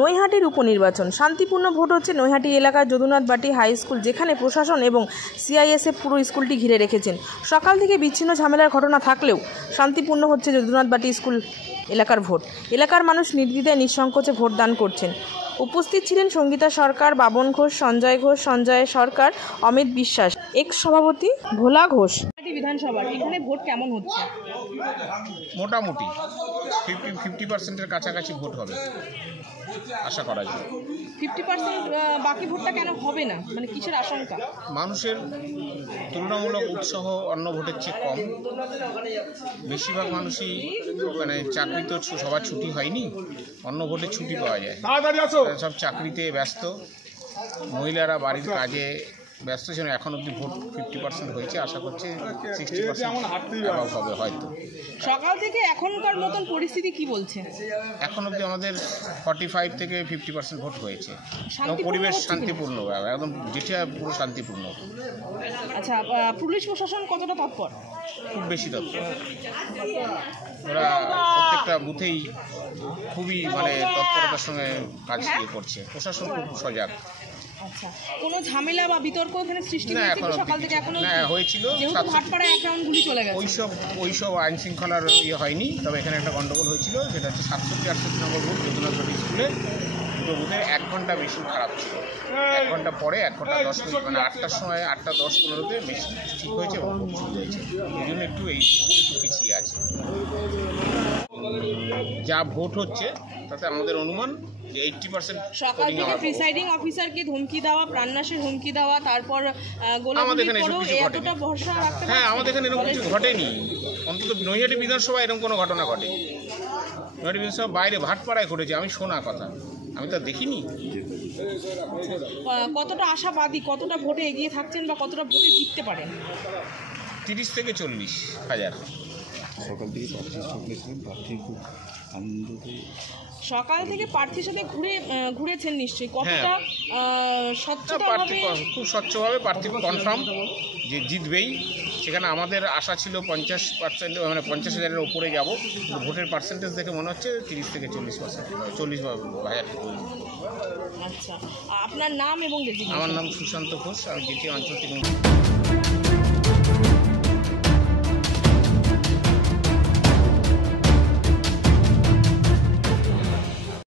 নৈহাটির উপনির্বাচন শান্তিপূর্ণ ভোট হচ্ছে নৈহাটি এলাকার যদুনাথ বাটি হাই স্কুল, যেখানে প্রশাসন এবং সিআইএসএফ পুরো স্কুলটি ঘিরে রেখেছেন। সকাল থেকে বিচ্ছিন্ন ঝামেলার ঘটনা থাকলেও শান্তিপূর্ণ হচ্ছে যদুনাথ বাটি স্কুল এলাকার ভোট। এলাকার মানুষ নির্দ্বিধায় নিঃসংকোচে ভোট দান করছেন। উপস্থিত ছিলেন সঙ্গীতা সরকার, বাবন ঘোষ, সঞ্জয় ঘোষ, সঞ্জয় সরকার, অমিত বিশ্বাস, এক্স সভাপতি ভোলা ঘোষ। বিধানসভা এখানে ভোট কেমন হচ্ছে? মোটামুটি 50% কাছাকাছি ভোট হবে আশা করা যায়। 50% বাকি ভোটটা কেন হবে না, মানে কিসের আশঙ্কা? মানুষের তুলনামূলক উৎসাহ অন্য ভোটের চেয়ে কম। বেশিরভাগ মানুষই মানে চাকরি তো সবার ছুটি হয়নি, অন্য ভোটে ছুটি পাওয়া যায়, সব চাকরিতে ব্যস্ত, মহিলারা বাড়ির কাজে ব্যস্ত ছিল। এখন অবধি ভোট 50% হয়েছে, আশা করছি 60% হবে হয়তো। সকাল থেকে এখনকার মতন পরিস্থিতি কি বলছে? এখন অবধি আমাদের 45 থেকে 50% ভোট হয়েছে এবং পরিবেশ শান্তিপূর্ণ, একদম যেটা পুরো শান্তিপূর্ণ। আচ্ছা, পুলিশ প্রশাসন কতটা তৎপর? খুব বেশি তৎপর, ওরা প্রত্যেকটা বুথেই খুবই মানে তৎপরতার সঙ্গে কাজ করছে। প্রশাসন খুব সজাগ। আচ্ছা, কোনো ঝামেলা বা বিতর্ক এখানে সৃষ্টি না হয়েছে এখন সকাল থেকে? এখনো হয়েছিল, ভাটপাড়ায় এক রাউন্ড গুলি চলে গেছে। ওইসব আইন শৃঙ্খলার হয়নি, তবে এখানে একটা গন্ডগোল হয়েছিল, সেটা হচ্ছে 67-68 নম্বর বুথ যদুনাথ বাটি স্কুলে। দুটো বুথে 1 ঘন্টা মেশিন খারাপ ছিল, 1 ঘন্টা পরে 1 ঘন্টা 10 মিনিট মানে 8টার সময় 8টা 10-15তে মেশিন ঠিক হয়েছে এবং ভোট শুরু হয়েছে। এই জন্য একটু পিছিয়ে আছে। যা ভোট হচ্ছে তাতে আমাদের অনুমান যে 80% সকাল থেকে প্রিসাইডিং অফিসারকে ধমকি দেওয়া, প্রাণনাশের হুমকি দেওয়া, তারপর গোলাগুলি করেও এতটা ভরসা রাখতে? হ্যাঁ, আমাদের এখানে এরকম কিছু ঘটেনি, অন্তত নৈহাটি বিধানসভায় এরকম কোনো ঘটনা ঘটেনি। নৈহাটি বিধানসভা বাইরে ভাটপাড়ায় ঘটেছে, আমি শোনা কথা, আমি তা দেখিনি। কতটা আশাবাদী, কতটা ভোটে এগিয়ে থাকছেন বা কতটা ভোটে জিততে পারেন? 30 থেকে 40 হাজার। সকাল থেকে প্রার্থীর সাথে ঘুরেছেন নিশ্চয়ই, কতটা স্বচ্ছভাবে? খুব স্বচ্ছভাবে প্রার্থী কনফার্ম যে জিতবেই। সেখানে আমাদের আশা ছিল 50%, মানে 50,000-এর উপরে যাব। ভোটের পার্সেন্টেজ দেখে মনে হচ্ছে 30 থেকে 40%, 40,000। আচ্ছা, আপনার নাম এবং? আমার নাম সুশান্ত ঘোষ, আমি দ্বিতীয় অঞ্চল তৃণমূল।